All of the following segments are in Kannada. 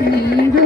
ನೀಡೋ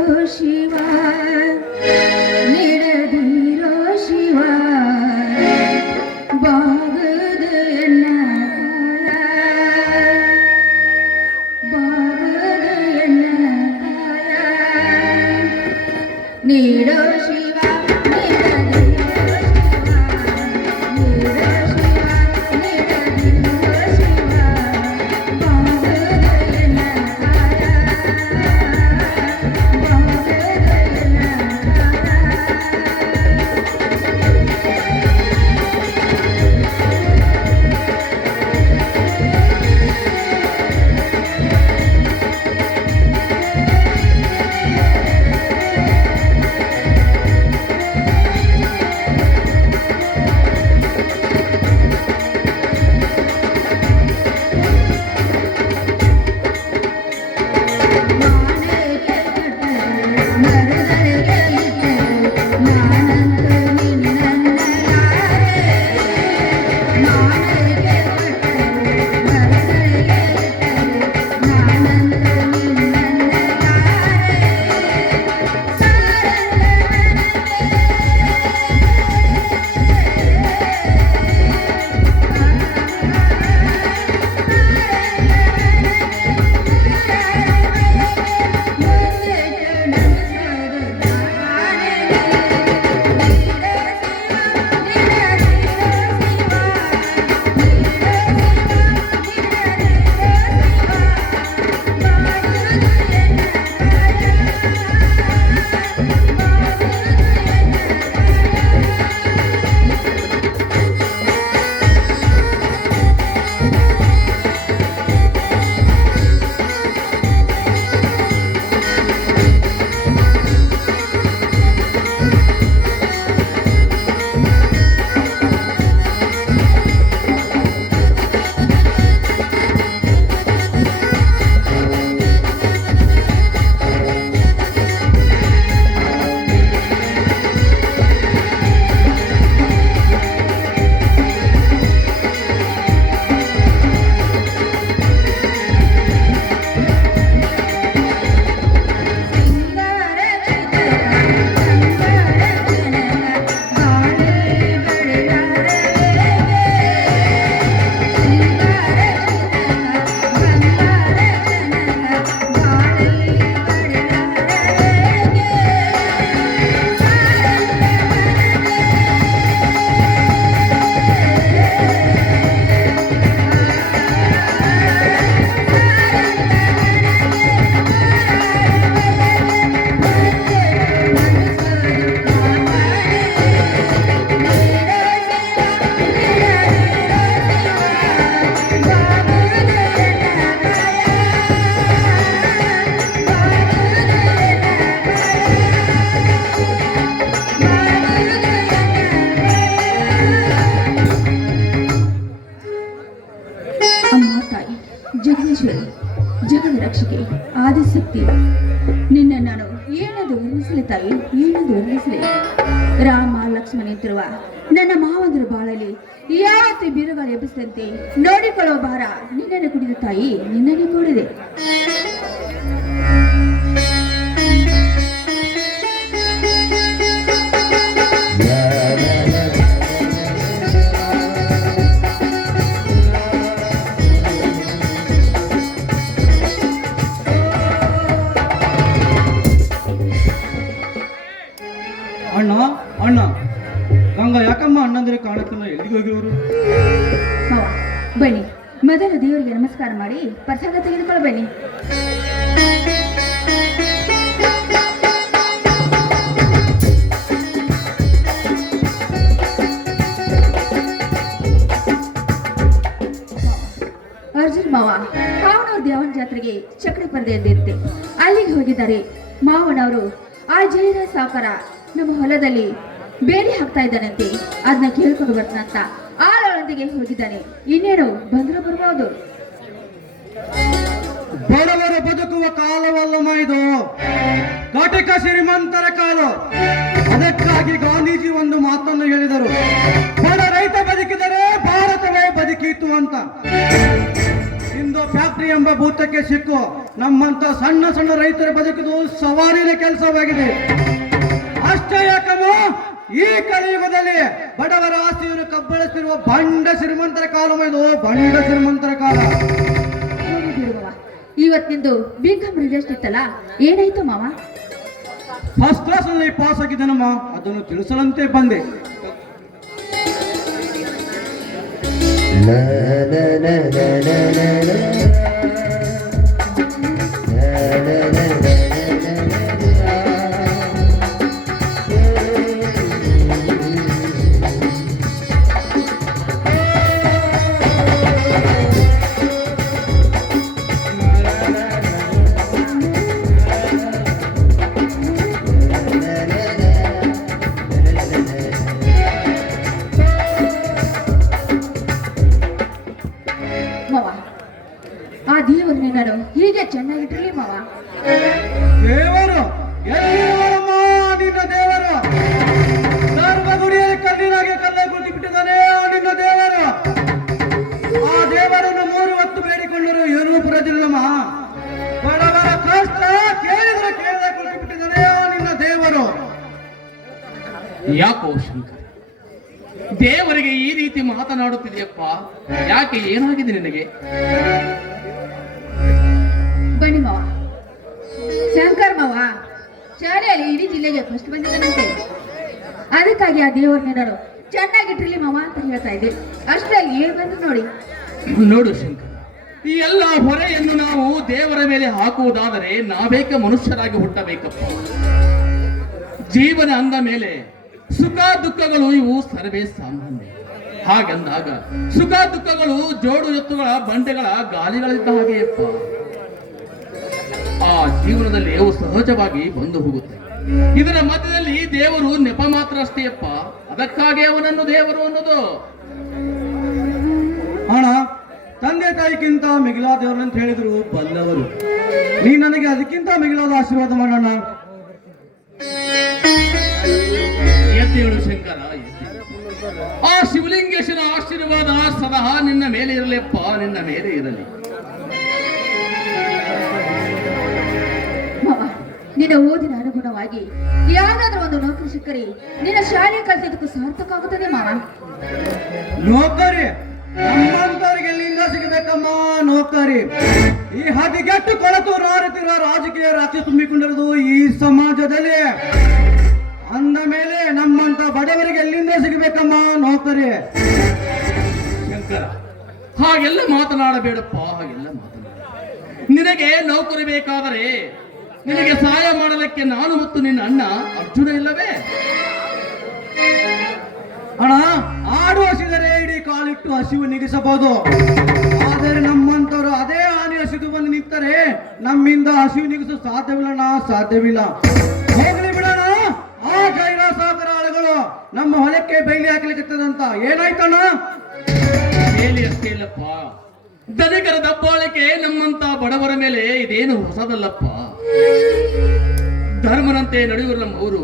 ಅರ್ಜುನ್ ಮಾವ. ಮಾವನವ್ರ ದೇವನ ಜಾತ್ರೆಗೆ ಚಕ್ರ ಪರದೆ ಅಲ್ಲಿಗೆ ಹೋಗಿದ್ದಾರೆ. ಮಾವನವರು ಆ ಜೈನ ಸಾಕರ ನಮ್ಮ ಹೊಲದಲ್ಲಿ ಬೇಲಿ ಹಾಕ್ತಾ ಇದ್ದಾನಂತೆ. ಅದನ್ನ ಕೇಳ್ಕೊಂಡು ಬರ್ತಾನಂತ ಆಳೊಂದಿಗೆ ಹೋಗಿದ್ದಾನೆ. ಇನ್ನೇನು ಬಂದ್ರು ಬರ್ಬೋದು. ಬಡವರ ಬದುಕುವ ಕಾಲವಲ್ಲಮ್ಮ ಇದು ಕಾಟಿಕ ಶ್ರೀಮಂತರ ಕಾಲ. ಅದಕ್ಕಾಗಿ ಗಾಂಧೀಜಿ ಒಂದು ಮಾತನ್ನು ಹೇಳಿದರು. ಬಡ ರೈತ ಬದುಕಿದರೆ ಭಾರತವೇ ಬದುಕಿತು ಅಂತ. ಇಂದು ಫ್ಯಾಕ್ಟ್ರಿ ಎಂಬ ಭೂತಕ್ಕೆ ಸಿಕ್ಕು. ನಮ್ಮಂತ ಸಣ್ಣ ಸಣ್ಣ ರೈತರ ಬದುಕುದು ಸವಾಲಿನ ಕೆಲಸವಾಗಿದೆ. ಅಷ್ಟೇ ಯಾಕಮ್ಮ? ಈ ಕಲಿಯುಗದಲ್ಲಿ ಬಡವರ ಆಸ್ತಿಯನ್ನು ಕಬ್ಬಳಿಸಿರುವ ಬಂಡ ಶ್ರೀಮಂತರ ಕಾಲ ಇದು ಬಂಡ ಶ್ರೀಮಂತರ ಕಾಲ. ಇವತ್ತಿಂದು ಬಿಕಮ್ ರಿಜೆಸ್ಟ್ ಇತ್ತಲ್ಲ ಏನಾಯ್ತು ಮಾವ? ಫಸ್ಟ್ ಕ್ಲಾಸ್ ಅಲ್ಲಿ ಪಾಸ್ ಆಗಿದ್ದೇನಮ್ಮ. ಅದನ್ನು ತಿಳಿಸಲಂತೆ ಬಂದೆ. na na na na na na ಯಾಕೋ ಶಂಕರ? ದೇವರಿಗೆ ಈ ರೀತಿ ಮಾತನಾಡುತ್ತಿದೆಯಪ್ಪ. ಯಾಕೆ ಏನಾಗಿದೆ ನಿನಗೆ? ಬನ್ನಿ ಮಾವ. ಶಂಕರ್ ಮಾವ ಶಾಲೆಯಲ್ಲಿ ಇಡೀ ಜಿಲ್ಲೆಗೆ ಫಸ್ಟ್ ಬಂದಿದ್ದಾನಂತೆ. ಅದಕ್ಕಾಗಿ ಆ ದೇವರ ನೋಡು ಚೆನ್ನಾಗಿಟ್ಟಿರ್ಲಿ ಮಾವ ಅಂತ ಹೇಳ್ತಾ ಇದ್ದೆ. ಅಷ್ಟರಲ್ಲಿ ಏನ್ ಬಂದು ನೋಡಿ. ನೋಡು ಶಂಕರ್ ಈ ಎಲ್ಲ ಹೊರೆಯನ್ನು ನಾವು ದೇವರ ಮೇಲೆ ಹಾಕುವುದಾದರೆ ನಾವೇಕೆ ಮನುಷ್ಯರಾಗಿ ಹುಟ್ಟಬೇಕಪ್ಪ? ಜೀವನ ಅಂದ ಮೇಲೆ ಸುಖ ದುಃಖಗಳು ಇವು ಸರ್ವೇ ಸಾಮಾನ್ಯ. ಹಾಗಂದಾಗ ಸುಖ ದುಃಖಗಳು ಜೋಡು ಎತ್ತುಗಳ ಬಂಡೆಗಳ ಗಾಲಿಗಳಿದ್ದ ಹಾಗೆಯಪ್ಪ ಆ ಜೀವನದಲ್ಲಿ ಅವು ಸಹಜವಾಗಿ ಬಂದು ಹೋಗುತ್ತೆ. ಇದರ ಮಧ್ಯದಲ್ಲಿ ದೇವರು ನೆಪ ಮಾತ್ರ ಅಷ್ಟೇಯಪ್ಪ ಅದಕ್ಕಾಗಿ ಅವನನ್ನು ದೇವರು ಅನ್ನೋದು. ಹಣ ತಂದೆ ತಾಯಿಗಿಂತ ಮಿಗಿಲಾದ ಅಂತ ಹೇಳಿದ್ರು ಬಲ್ಲವರು ನೀ ನನಗೆ ಅದಕ್ಕಿಂತ ಮಿಗಿಲಾದ ಆಶೀರ್ವಾದ ಮಾಡೋಣ. ಎದ್ದೇಳು ಶಂಕರ. ಆ ಶಿವಲಿಂಗೇಶನ ಆಶೀರ್ವಾದ ಸದಾ ನಿನ್ನ ಮೇಲೆ ಇರಲಿಪ್ಪ ನಿನ್ನ ಮೇಲೆ ಇರಲಿ. ನಿನ್ನ ಓದಿನ ಅನುಗುಣವಾಗಿ ಯಾರಾದ್ರೂ ಒಂದು ನೌಕರಿ ಸಿಕ್ಕರೆ ನಿನ್ನ ಶಾಲೆ ಕಲಿತದಕ್ಕೂ ಸಾರ್ಥಕ ಆಗುತ್ತದೆ ಮಾವ. ನೌಕರಿ? ನಮ್ಮಂತವ್ರಿಗೆ ಎಲ್ಲಿಂದ ಸಿಗಬೇಕಮ್ಮ ನೌಕರಿ? ಈ ಹದಿಗೆಟ್ಟು ಕೊಳತು ರಾರುತ್ತಿರುವ ರಾಜಕೀಯ ರಾತ್ರಿ ತುಂಬಿಕೊಂಡಿರೋದು ಈ ಸಮಾಜದಲ್ಲಿ. ಅಂದ ಮೇಲೆ ನಮ್ಮಂತ ಬಡವರಿಗೆ ಎಲ್ಲಿಂದ ಸಿಗಬೇಕಮ್ಮ ನೋಡ್ತಾರೆ ಹಾಗೆಲ್ಲ ಮಾತನಾಡಬೇಡಪ್ಪ, ಹಾಗೆಲ್ಲ ಮಾತನಾಡ ನಿನಗೆ ನೌಕರಿ ಬೇಕಾದರೆ ನಿನಗೆ ಸಹಾಯ ಮಾಡಲಿಕ್ಕೆ ನಾನು ಮತ್ತು ನಿನ್ನ ಅಣ್ಣ ಅರ್ಜುನ ಇಲ್ಲವೇ? ಅಣ್ಣ, ಆಡು ಹಸಿದರೆ ಇಡೀ ಕಾಲಿಟ್ಟು ಹಸಿವು ನಿಗಿಸಬಹುದು. ಆದರೆ ನಮ್ಮಂತವರು ಅದೇ ಹಾನಿ ಹಸಿದು ಬಂದು ನಿಂತರೆ ನಮ್ಮಿಂದ ಹಸಿವು ನಿಗಿಸಲು ಸಾಧ್ಯವಿಲ್ಲಣ್ಣ, ಸಾಧ್ಯವಿಲ್ಲ ಬಿಡೋಣ ಆ ಜೈನ ಸಾಗರಾಳುಗಳು ನಮ್ಮ ಹೊಲಕ್ಕೆ ಬೈಲಿ ಹಾಕ್ಲಿಕ್ಕೆ ಏನಾಯ್ತಣ್ಣ? ಬೇಲಿ ಅಷ್ಟೇ ಇಲ್ಲಪ್ಪ ದಲಿತರ ದಬ್ಬಾಳಿಕೆ ನಮ್ಮಂತ ಬಡವರ ಮೇಲೆ ಇದೇನು ಹೊಸದಲ್ಲಪ್ಪ? ಧರ್ಮನಂತೆ ನಡೆಯುವ ನಮ್ಮವರು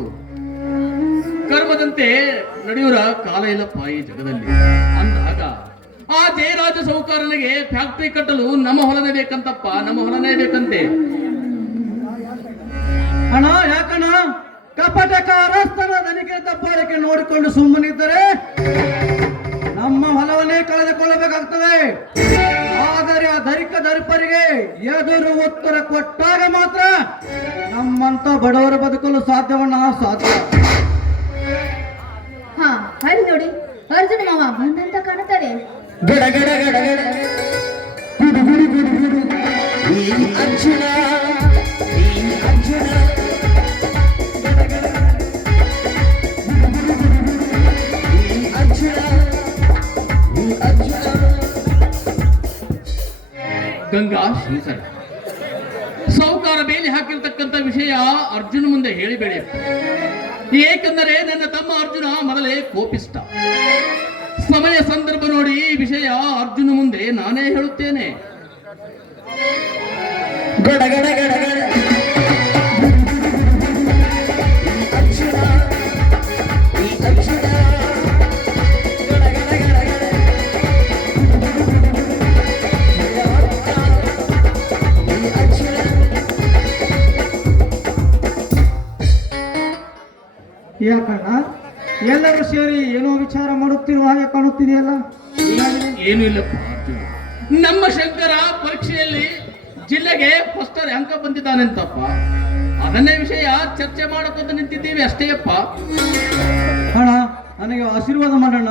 ಕರ್ಮದಂತೆ ನಡೆಯುವ ಕಾಲ ಇಲ್ಲಪ್ಪ ಈ ಜಗದಲ್ಲಿ. ಅಂದಾಗ ಆ ಜಯರಾಜ ಸೌಕಾರನಿಗೆ ಫ್ಯಾಕ್ಟರಿ ಕಟ್ಟಲು ನಮ್ಮ ಹೊಲನೇ ಬೇಕಂತಪ್ಪ ನಮ್ಮ ಹೊಲನೇ ಬೇಕಂತೆ. ಅಣ್ಣ ಯಾಕಣ್ಣ? ಕಪಟಕ ರಸ್ತನ ಧನಿಕರ ದಬ್ಬಾಳಿಕೆ ನೋಡಿಕೊಂಡು ಸುಮ್ಮನಿದ್ದರೆ ನಮ್ಮ ಹೊಲವನ್ನೇ ಕಳೆದುಕೊಳ್ಳಬೇಕಾಗ್ತದೆ. ಆದರೆ ಆ ಧರಿಕ ದರ್ಪರಿಗೆ ಎದುರು ಉತ್ತರ ಕೊಟ್ಟಾಗ ಮಾತ್ರ ನಮ್ಮಂತ ಬಡವರ ಬದುಕಲು ಸಾಧ್ಯವನ್ನ ಸಾಧ್ಯ. ಹಾ ಅಲ್ಲಿ ನೋಡಿ. ಅರ್ಜುನ ಮಾವ ಬಂದಂತ ಕಾಣುತ್ತದೆ. ಗಡ ಗಡ ಗಡ ಗಡ. ಗುಡು ಗುಡು ಗುಡು ಗುಡು. ಈ ಅರ್ಜುನ ಈ ಗಂಗಾ ಶ್ರೀಧರ. ಸೌಕಾರ ಬೇಲಿ ಹಾಕಿರ್ತಕ್ಕಂಥ ವಿಷಯ ಅರ್ಜುನ ಮುಂದೆ ಹೇಳಿಬೇಡಿ. ಏಕೆಂದರೆ ನನ್ನ ತಮ್ಮ ಅರ್ಜುನ ಮೊದಲೇ ಕೋಪಿಷ್ಟ ಸಮಯ ಸಂದರ್ಭ ನೋಡಿ ವಿಷಯ ಅರ್ಜುನ ಮುಂದೆ ನಾನೇ ಹೇಳುತ್ತೇನೆ. ಈ ಯಾಕಣ್ಣ ಎಲ್ಲರೂ ಸೇರಿ ಏನೋ ವಿಚಾರ ಮಾಡುತ್ತಿರುವ ಹಾಗೆ ಕಾಣುತ್ತಿದೆಯಲ್ಲ? ಏನು ಇಲ್ಲಪ್ಪ. ನಮ್ಮ ಶಂಕರ ಪರೀಕ್ಷೆಯಲ್ಲಿ ಜಿಲ್ಲೆಗೆ ಫಸ್ಟ್ ಅಂಕ ಬಂದಿದ್ದಾನೆಂತಪ್ಪ. ಅದನ್ನೇ ವಿಷಯ ಚರ್ಚೆ ಮಾಡಕೊಂತ ನಿಂತಿದ್ದೀವಿ ಅಷ್ಟೇ ಅಪ್ಪ. ಅಣ್ಣ ನನಗೆ ಆಶೀರ್ವಾದ ಮಾಡೋಣ.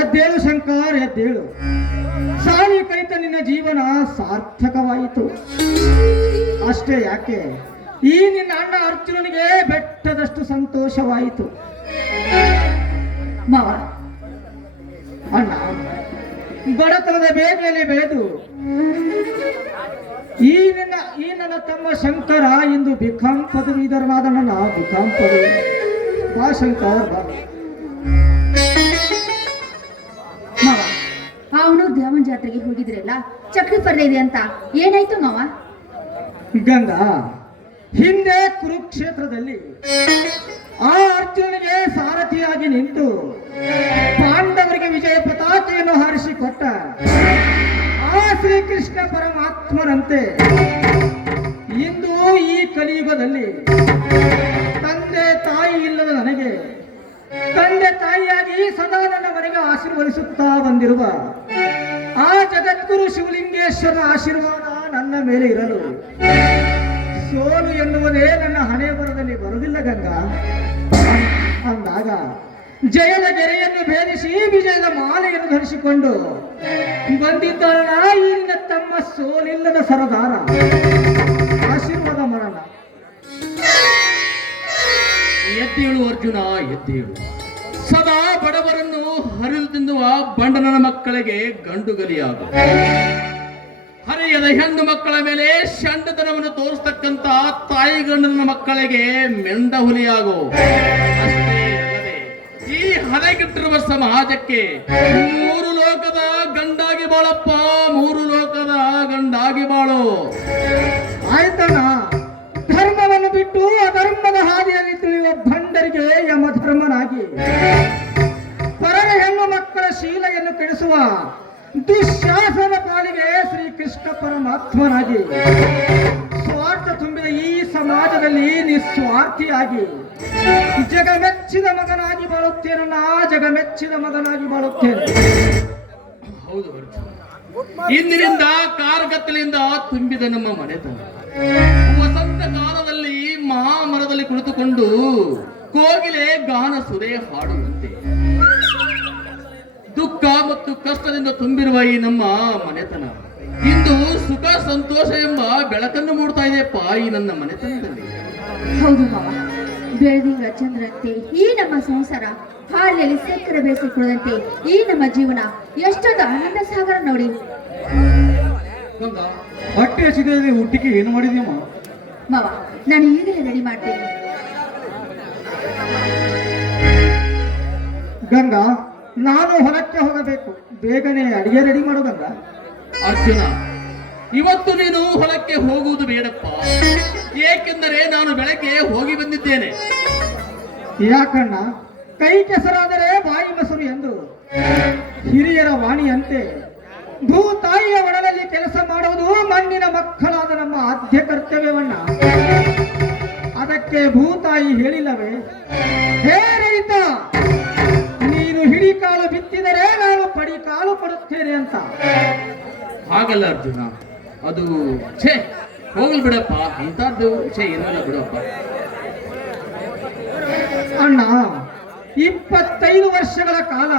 ಎದ್ದೇಳು ಶಂಕರ್ ಎದ್ದೇಳು. ಸಾಲಿ ಕಲಿತ ನಿನ್ನ ಜೀವನ ಸಾರ್ಥಕವಾಯಿತು. ಅಷ್ಟೇ ಯಾಕೆ? ಈ ನಿನ್ನ ಅಣ್ಣ ಅರ್ಜುನನಿಗೆ ಬೆಟ್ಟದಷ್ಟು ಸಂತೋಷವಾಯಿತು. ಮಾವ, ಅಣ್ಣ, ಬಡತನದ ಬೇಗೆಯಲ್ಲಿ ಬೆಳೆದು, ಈ ನಿನ್ನ, ಈ ನನ್ನ ತಮ್ಮ ಶಂಕರ ಇಂದು ಬಿಕಾಂ ಪದವೀಧರನಾದ ನನ್ನ ಬಿಕಾಂ ಬಾ ಶಂಕರ, ಬಾ. ಅವನು ದ್ಯಾಮನ್ ಜಾತ್ರೆಗೆ ಹೋಗಿದ್ರಲ್ಲ, ಚಕ್ರಿ ಪರ್ದೆ ಇದೆ ಅಂತ ಏನಾಯ್ತು ಮಾವ? ಗಂಗಾ ಹಿಂದೆ ಕುರುಕ್ಷೇತ್ರದಲ್ಲಿ ಆ ಅರ್ಜುನಿಗೆ ಸಾರಥಿಯಾಗಿ ನಿಂತು ಪಾಂಡವರಿಗೆ ವಿಜಯ ಪತಾಕೆಯನ್ನು ಹಾರಿಸಿಕೊಟ್ಟ ಆ ಶ್ರೀಕೃಷ್ಣ ಪರಮಾತ್ಮನಂತೆ ಇಂದು ಈ ಕಲಿಯುಗದಲ್ಲಿ ತಂದೆ ತಾಯಿ ಇಲ್ಲದ ನನಗೆ ತಂದೆ ತಾಯಿಯಾಗಿ ಸದಾ ನನ್ನವರೆಗೆ ಆಶೀರ್ವದಿಸುತ್ತಾ ಬಂದಿರುವ ಆ ಜಗದ್ಗುರು ಶಿವಲಿಂಗೇಶ್ವರ ಆಶೀರ್ವಾದ ನನ್ನ ಮೇಲೆ ಇರಲು. ಸೋಲು ಎನ್ನುವುದೇ ನನ್ನ ಹಣೆ ಬರದಲ್ಲಿ ಬರುವುದಿಲ್ಲ ಗಂಗಾ. ಅಂದಾಗ ಜಯದ ಗೆರೆಯನ್ನು ಭೇದಿಸಿ ವಿಜಯದ ಮಾಲೆಯನ್ನು ಧರಿಸಿಕೊಂಡು ಬಂದಿದ್ದಲ್ಲ ಈ ನಿನ್ನ ತಮ್ಮ ಸೋಲಿಲ್ಲದ ಸರದಾರ. ಆಶೀರ್ವಾದ ಮರಣ. ಎದ್ದೇಳು ಅರ್ಜುನ, ಎದ್ದೇಳು. ಸದಾ ಬಡವರನ್ನು ಹರಿದು ತಿನ್ನುವ ಬಂಡನನ ಮಕ್ಕಳಿಗೆ ಗಂಡುಗಲಿಯಾಗು ಹರಿಯದ ಹೆಣ್ಣು ಮಕ್ಕಳ ಮೇಲೆ ಷಂಡತನವನ್ನು ತೋರಿಸ್ತಕ್ಕಂತ ತಾಯಿ ಗಂಡನ ಮಕ್ಕಳಿಗೆ ಮೆಂಡ ಹುಲಿಯಾಗು. ಈ ಹದಗೆಟ್ಟಿರುವ ಸಮಾಜಕ್ಕೆ ಮೂರು ಲೋಕದ ಗಂಡಾಗಿ ಬಾಳಪ್ಪ, ಮೂರು ಲೋಕದ ಗಂಡಾಗಿ ಬಾಳು. ಆಯ್ತಣ್ಣ, ಧರ್ಮವನ್ನು ಬಿಟ್ಟು ಅಧರ್ಮದ ಹಾದಿಯಲ್ಲಿ ತಿಳಿಯುವ ಭಂಡರಿಗೆ ಯಮ ಧರ್ಮನಾಗಿ. ಪರರ ಹೆಣ್ಣು ಮಕ್ಕಳ ಶೀಲೆಯನ್ನು ಕೆಡಿಸುವ ದುಶ್ಯಾಸನ ಪಾಲಿಗೆ ಶ್ರೀಕೃಷ್ಣ ಪರಮಾತ್ಮನಾಗಿ. ಸ್ವಾರ್ಥ ತುಂಬಿದ ಈ ಸಮಾಜದಲ್ಲಿ ನಿಸ್ವಾರ್ಥಿಯಾಗಿ. ಜಗಮೆಚ್ಚಿದ ಮಗನಾಗಿ ಜಗ ಮೆಚ್ಚಿದ ಮಗನಾಗಿ ಬಾಳುತ್ತೇನೆ. ಹೌದು ಇಂದಿನಿಂದ ಕಾರ್ಗತ್ತಲಿಂದ ತುಂಬಿದ ನಮ್ಮ ಮನೆತನ. ವಸಂತ ಕಾಲದಲ್ಲಿ ಮಹಾಮರದಲ್ಲಿ ಕುಳಿತುಕೊಂಡು ಕೋಗಿಲೆ ಗಾನ ಸುರೇ ಹಾಡುವಂತೆ. ದುಃಖ ಮತ್ತು ಕಷ್ಟದಿಂದ ತುಂಬಿರುವ ಈ ನಮ್ಮ ಮನೆತನ. ಇಂದು ಸುಖ ಸಂತೋಷ ಎಂಬ ಬೆಳಕನ್ನು ಮೂಡ್ತಾ ಇದೆಯಪ್ಪ ಈ ನನ್ನ ಮನೆತನದಲ್ಲಿ. ಹೌದು ಮಾವ. ಬೆಳದಿಂಗ ಚಂದ್ರಂತೆ ಈ ನಮ್ಮ ಸಂಸಾರ ಹಾಲಿನಲ್ಲಿ ಸಕ್ಕರೆ ಬೆಳೆಸಿಕೊಳ್ಳದಂತೆ ಈ ನಮ್ಮ ಜೀವನ ಎಷ್ಟೊಂದು ಆನಂದ ಸಾಗರ ನೋಡಿ. ಗಂಗಾ ಹೊಟ್ಟೆ ಹಸಿದೆ ಹುಟ್ಟಿಗೆ ಏನು ಮಾಡಿದೀಮ ಮಾವ ನಾನು ಈಗಲೇ ರೆಡಿ ಮಾಡ್ತೀನಿ. ಗಂಗಾ ನಾನು ಹೊಲಕ್ಕೆ ಹೋಗಬೇಕು. ಬೇಗನೆ ಅಡಿಗೆ ರೆಡಿ ಮಾಡೋದಲ್ಲ? ಅರ್ಜುನ ಇವತ್ತು ನೀನು ಹೊಲಕ್ಕೆ ಹೋಗುವುದು ಬೇಡಪ್ಪ. ಏಕೆಂದರೆ ನಾನು ಬೆಳಗ್ಗೆ ಹೋಗಿ ಬಂದಿದ್ದೇನೆ. ಯಾಕಣ್ಣ? ಕೈ ಕೆಸರಾದರೆ ಬಾಯಿ ಮೊಸರು ಎಂದು. ಹಿರಿಯರ ವಾಣಿಯಂತೆ ಭೂ ತಾಯಿಯ ಒಡಲಲ್ಲಿ ಕೆಲಸ ಮಾಡುವುದು ಮಣ್ಣಿನ ಮಕ್ಕಳಾದ ನಮ್ಮ ಆದ್ಯ ಕರ್ತವ್ಯವನ್ನ ಅದಕ್ಕೆ ಭೂತಾಯಿ ಹೇಳಿಲ್ಲವೇ? ಹೇ ನಾನು ಕಾಲ ಕೊಡುತ್ತೇನೆ ಅಂತ. ಹಾಗಲ್ಲ ಅರ್ಜುನ. ಅದು ಛೇ ಹೋಗ್ಲಿ ಬಿಡಪ್ಪ. ಅಂತದ್ದು ಛೇ ಏನಲ್ಲ ಬಿಡಪ್ಪ. ಅಣ್ಣ ಇಪ್ಪತ್ತೈದು ವರ್ಷಗಳ ಕಾಲ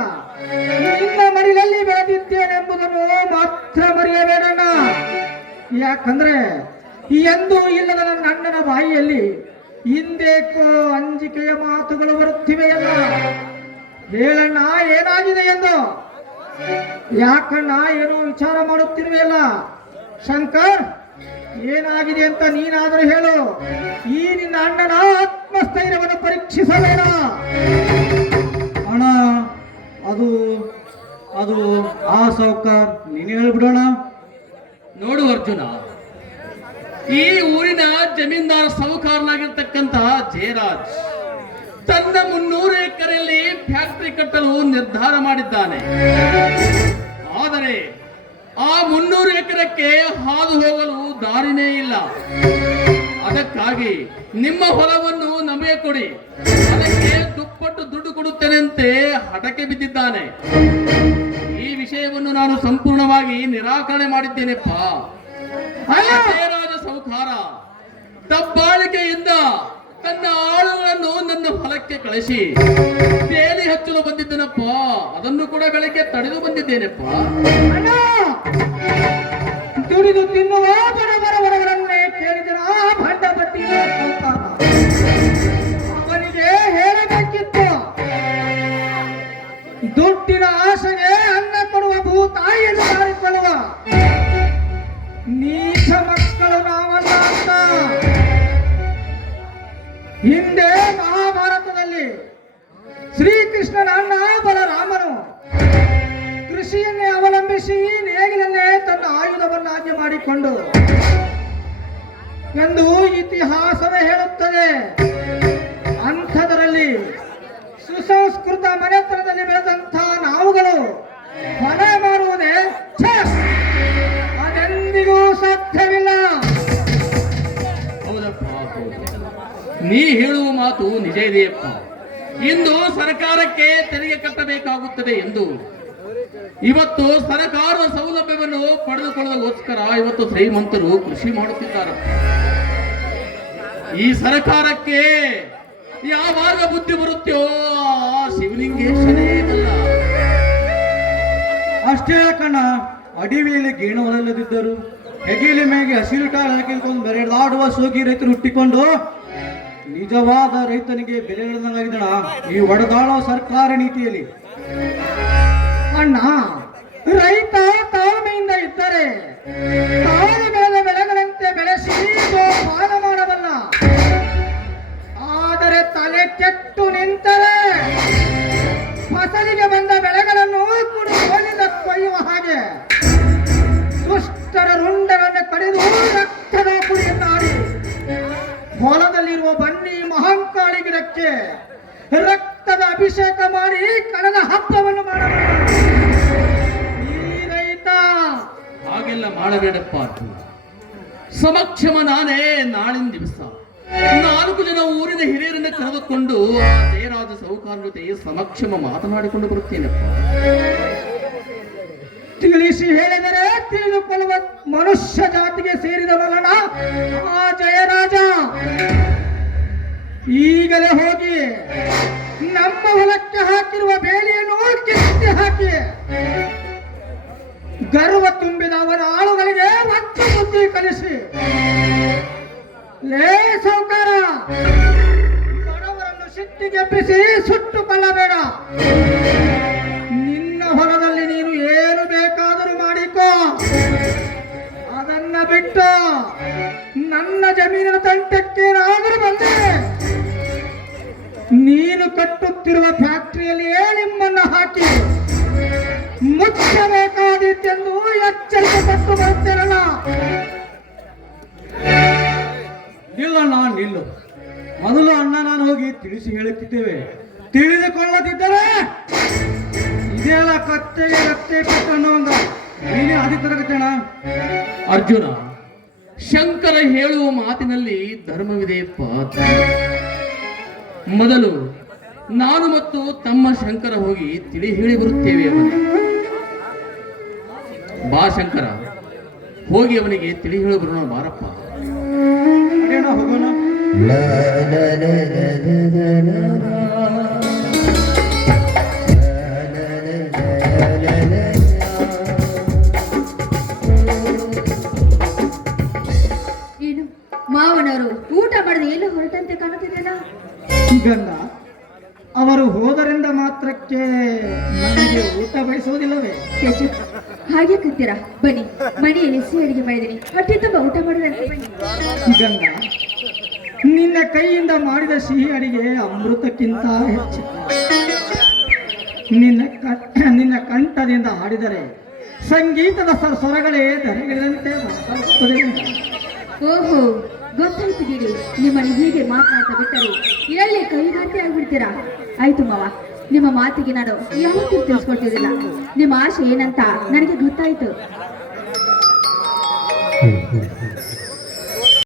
ನಿನ್ನ ಮಡಿಲಲ್ಲಿ ಬೆಳೆದಿದ್ದೇನೆಂಬುದನ್ನು ಮಾತ್ರ ಮರೆಯಬೇಡಣ್ಣ ಯಾಕಂದ್ರೆ ಎಂದೂ ಇಲ್ಲದ ನನ್ನ ಅಣ್ಣನ ಬಾಯಿಯಲ್ಲಿ ಹಿಂದೇಕೋ ಅಂಜಿಕೆಯ ಮಾತುಗಳು ಬರುತ್ತಿವೆಯಲ್ಲ. ಹೇಳಣ್ಣ ಏನಾಗಿದೆ ಎಂದು? ಯಾಕಣ್ಣ ಏನೋ ವಿಚಾರ ಮಾಡುತ್ತಿರುವೆಯಲ್ಲ? ಶಂಕರ್, ಏನಾಗಿದೆ ಅಂತ ನೀನಾದರೂ ಹೇಳು. ಈ ನಿನ್ನ ಅಣ್ಣನ ಆತ್ಮಸ್ಥೈರ್ಯವನ್ನು ಪರೀಕ್ಷಿಸಬೇಡ. ಅಣ್ಣ, ಅದು ಅದು ಆ ಸಾವುಕಾರ್ ನೀನು ಹೇಳ್ಬಿಡೋಣ? ನೋಡು ಅರ್ಜುನ, ಈ ಊರಿನ ಜಮೀನ್ದಾರ ಸಾಹುಕಾರನಾಗಿರ್ತಕ್ಕಂತ ಜಯರಾಜ್ ತನ್ನ ಮುನ್ನೂರು ಎಕರೆಯಲ್ಲಿ ಫ್ಯಾಕ್ಟರಿ ಕಟ್ಟಲು ನಿರ್ಧಾರ ಮಾಡಿದ್ದಾನೆ. ಆದರೆ ಆ ಮುನ್ನೂರು ಎಕರೆಕ್ಕೆ ಹಾದು ಹೋಗಲು ದಾರಿನೇ ಇಲ್ಲ. ಅದಕ್ಕಾಗಿ ನಿಮ್ಮ ಹೊಲವನ್ನು ನಮಗೆ ಕೊಡಿ. ಅದಕ್ಕೆ ದುಪ್ಪಟ್ಟು ದುಡ್ಡು ಕೊಡುತ್ತೇನೆಂತೆ ಹಠಕ್ಕೆ ಬಿದ್ದಿದ್ದಾನೆ. ಈ ವಿಷಯವನ್ನು ನಾನು ಸಂಪೂರ್ಣವಾಗಿ ನಿರಾಕರಣೆ ಮಾಡಿದ್ದೇನೆಪ್ಪ. ಸೌಕಾರ ದಬ್ಬಾಳಿಕೆಯಿಂದ ತನ್ನ ಆಳುಗಳನ್ನು ನನ್ನ ಹೊಲಕ್ಕೆ ಕಳಿಸಿ. ಬೇಲಿ ಹಚ್ಚಲು ಬಂದಿದ್ದೇನಪ್ಪ. ಅದನ್ನು ಕೂಡ ಬೆಳಗ್ಗೆ ತಡೆದು ಬಂದಿದ್ದೇನೆಪ್ಪ. ದುಡಿದು ತಿನ್ನುವ ಬಡವರ ಬಡವರನ್ನೇ ಕೇಳಿದನ ಭಂಡ ಬಟ್ಟಿ ಅವನಿಗೆ ಹೇಳಬೇಕಿತ್ತು. ದುಡ್ಡಿನ ಆಸೆಗೆ ಅನ್ನ ಕೊಡುವ ಭೂತಾಯಿಯನ್ನು ಮಾಡಿಕೊಳ್ಳುವ ನೀಚ ಹಿಂದೆ ಮಹಾಭಾರತದಲ್ಲಿ ಶ್ರೀಕೃಷ್ಣನ ಅಣ್ಣ ಬಲರಾಮನು ಕೃಷಿಯನ್ನೇ ಅವಲಂಬಿಸಿ ನೇಗಿಲನ್ನೇ ತನ್ನ ಆಯುಧವನ್ನು ಆಯುಧವನ್ನಾಗಿ ಮಾಡಿಕೊಂಡು ಎಂದು ಇತಿಹಾಸವೇ ಹೇಳುತ್ತದೆ ಅಂಥದರಲ್ಲಿ ಸುಸಂಸ್ಕೃತ ಮನೆತನದಲ್ಲಿ ಬೆಳೆದಂಥ ನಾವುಗಳು ಮನೆ ಮಾಡುವುದೇ! ಅದೆಂದಿಗೂ ಸಾಧ್ಯವಿಲ್ಲ ನೀ ಹೇಳುವ ಮಾತು ನಿಜ ಇದೆಯಪ್ಪ ಇಂದು ಸರ್ಕಾರಕ್ಕೆ ತೆರಿಗೆ ಕಟ್ಟಬೇಕಾಗುತ್ತದೆ ಎಂದು. ಇವತ್ತು ಸರ್ಕಾರ ಸೌಲಭ್ಯವನ್ನು ಪಡೆದುಕೊಳ್ಳೋದಕ್ಕೋಸ್ಕರ ಇವತ್ತು ಶ್ರೀಮಂತರು ಕೃಷಿ ಮಾಡುತ್ತಿದ್ದಾರೆ. ಈ ಸರ್ಕಾರಕ್ಕೆ ಯಾವಾಗ ಬುದ್ಧಿ ಬರುತ್ತೋ ಆ ಶಿವಲಿಂಗೇಶನೇ ಇದಲ್ಲ. ಅಷ್ಟೇ ಕಣ ಅಡಿವಿಯಲ್ಲಿ ಗೇಣವರಲ್ಲದಿದ್ದರು ಹೆಗಿಲಿ ಮೇಗೆ ಹಸಿರು ಟಾಳ ಹಾಕಿಕೊಂಡು ಬೆರೆದಾಡುವ ಸೋಗಿ ರೈತರು ಹುಟ್ಟಿಕೊಂಡು ನಿಜವಾದ ರೈತನಿಗೆ ಬೆಲೆ ಇಳಿದಂಗಾಗಿದ್ದಣ. ಈ ಒಡೆದಾಳೋ ಸರ್ಕಾರ ನೀತಿಯಲ್ಲಿ. ಅಣ್ಣ, ರೈತ ತಾಳ್ಮೆಯಿಂದ ಇದ್ದರೆ ತಾಳಿ ಮೇಲೆ ಬೆಳೆಗಳಂತೆ ಬೆಳೆಸಿ ಪಾಲ ಮಾಡಬಲ್ಲ ಆದರೆ ತಲೆ ಕೆಟ್ಟು ನಿಂತರೆ ಮಹಂಕಾಳಿ ರಕ್ತದ ಅಭಿಷೇಕ ಮಾಡಿ ಕಳೆದ ಹಬ್ಬವನ್ನು ಮಾಡಬಹುದು ಈ ಹಾಗೆಲ್ಲ ಮಾಡಬೇಡಪ್ಪ ಸಮಕ್ಷಮ ನಾನೇ ನಾಳಿನ ದಿವಸ. ನಾಲ್ಕು ಜನ ಊರಿನ ಹಿರಿಯರನ್ನು ಕರೆದುಕೊಂಡು ಜಯರಾಜ ಸೌಕಾರ ಜೊತೆ ಸಮಕ್ಷಮ ಮಾತನಾಡಿಕೊಂಡು ಬರುತ್ತೇನಪ್ಪ. ತಿಳಿಸಿ ಹೇಳಿದರೆ ತಿಳಿದುಕೊಳ್ಳುವ ಮನುಷ್ಯ ಜಾತಿಗೆ ಸೇರಿದವಲ್ಲ ಆ ಜಯರಾಜ. ಈಗಲೇ ಹೋಗಿ ನಮ್ಮ ಹೊಲಕ್ಕೆ ಹಾಕಿರುವ ಬೇಲಿಯನ್ನು ಕಿತ್ತಿ ಹಾಕಿ. ಗರ್ವ ತುಂಬಿದ ಅವರ ಆಳುಗಳಿಗೆ ಒತ್ತು ಬುದ್ಧಿ ಕಲಿಸಿ. ಲೇ ಸೌಕಾರ ಬಡವರನ್ನು ಸುಟ್ಟು ಸುಟ್ಟುಕೊಳ್ಳಬೇಡ ನಿನ್ನ ಹೊಲದಲ್ಲಿ ನೀನು ಏನು ಬೇಕಾದರೂ ಮಾಡಿಕೋ. ಅದನ್ನ ಬಿಟ್ಟು ನನ್ನ ಜಮೀನಿನ ತಂಟಕ್ಕೆ ಕಟ್ಟುತ್ತಿರುವ ಫ್ಯಾಕ್ಟರಿಯಲ್ಲಿಯೇ ನಿಮ್ಮನ್ನ ಹಾಕಿ. ಮುಚ್ಚಬೇಕಾದಿತ್ತೆಂದು ಎಚ್ಚರಿಕೆ ಕೊಟ್ಟು ಬರುತ್ತೇನಲ್ಲ ನಾನು ನಿಲ್ಲು ಮೊದಲು ಅಣ್ಣ ನಾನು ಹೋಗಿ ತಿಳಿಸಿ ಹೇಳುತ್ತಿದ್ದೇವೆ. ತಿಳಿದುಕೊಳ್ಳದಿದ್ದರೆ ಇದೆಲ್ಲ ಕತ್ತೆಗೆ ರತ್ತೆ ಕೊಟ್ಟಣ್ಣು ಅಂದ ನೀನೇ ತರಗತೇಣ ಅರ್ಜುನ, ಶಂಕರ ಹೇಳುವ ಮಾತಿನಲ್ಲಿ ಧರ್ಮವಿದೆ ಪಾತ್ರ. ಮೊದಲು ನಾನು ಮತ್ತು ತಮ್ಮ ಶಂಕರ ಹೋಗಿ ತಿಳಿ ಹೇಳಿ ಬರುತ್ತೇವೆ ಅವನಿಗೆ. ಬಾ ಶಂಕರ ಹೋಗಿ ಅವನಿಗೆ ತಿಳಿ ಹೇಳಿ ಬರೋಣ ಬಾರಪ್ಪ. ಹೋಗೋಣ ಮಾವನವರು ಊಟ ಮಾಡಿದ ಎಲ್ಲ ಹೊರಟಂತೆ ಕಾಣುತ್ತಿದ್ದೇನಾ? ಅವರು ಹೋದರಿಂದ ಮಾತ್ರಕ್ಕೆ ನನಗೆ ಊಟ ಬಯಸುವುದಿಲ್ಲವೇ? ಹಾಗೆ ಕತ್ತೀರಾ ಬನ್ನಿ ಮನೆಯಲ್ಲಿ ಸಿಹಿ ಅಡಿಗೆ ಮಾಡಿದ್ದೀನಿ. ಹೊಟ್ಟೆ ತುಂಬ ಊಟ ಮಾಡಿದಂತೆ ಬನ್ನಿ. ಗಂಗ ನಿನ್ನ ಕೈಯಿಂದ ಮಾಡಿದ ಸಿಹಿ ಅಡಿಗೆ ಅಮೃತಕ್ಕಿಂತ ಹೆಚ್ಚು. ನಿನ್ನ ನಿನ್ನ ಕಂಠದಿಂದ ಹಾಡಿದರೆ ಸಂಗೀತದ ಸ್ವರಗಳೇ ಮಾತಾಡುತ್ತದೆ ಓಹೋ ಗೊತ್ತಿರ್ತಿದ್ದೀರಿ ನಿಮ್ಮನ್ನು ಹೀಗೆ ಮಾತನಾಡ್ತಾ ಬಿಟ್ಟರೆ ಹೇಳಿ ಕೈಗಾಟಿ ಆಗ್ಬಿಡ್ತೀರಾ? ಆಯ್ತು ಮಾವ, ನಿಮ್ಮ ಮಾತಿಗೆ ನಾನು ಯಾವತ್ತೂ ತಿಳಿಸ್ಕೊಡ್ತಿದ್ದಿಲ್ಲ ನಿಮ್ಮ ಆಶೆ ಏನಂತ ನನಗೆ ಗೊತ್ತಾಯ್ತು.